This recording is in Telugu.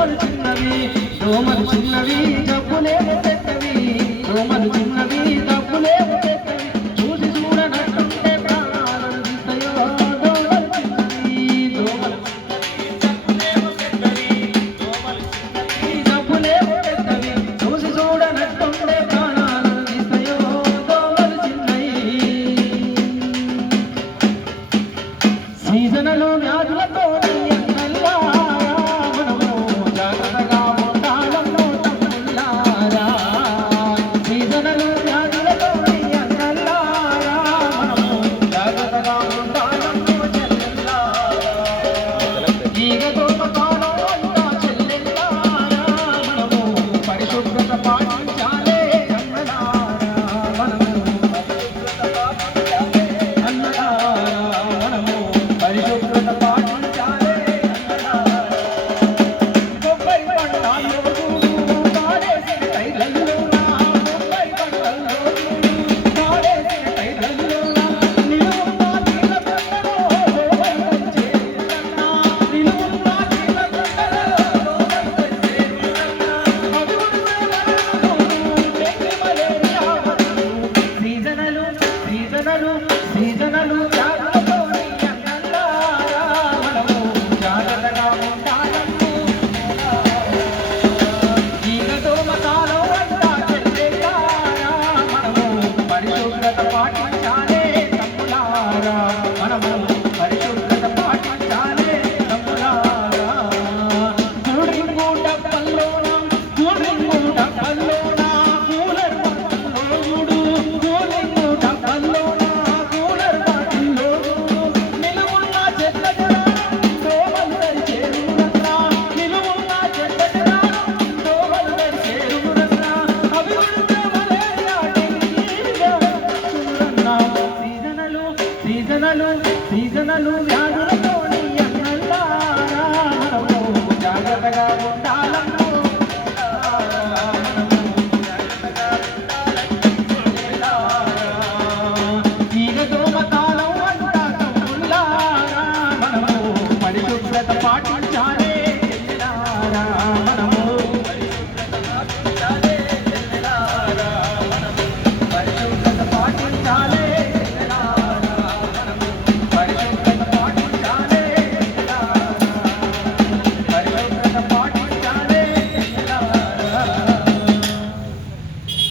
రోమలు చిన్నవి రోమలు చిన్నవి డబ్బులే పెట్టవి రోమలు చిన్నవి. డబ్బులే పెట్టవి చూసి చూడనట్టుంటే చూసి చూడనట్టుంటే ప్రాణాలు తీస్తాయో సీజనలు వ్యాధులతో મારા મારા મારા సీజనలు వ్యాధులతోని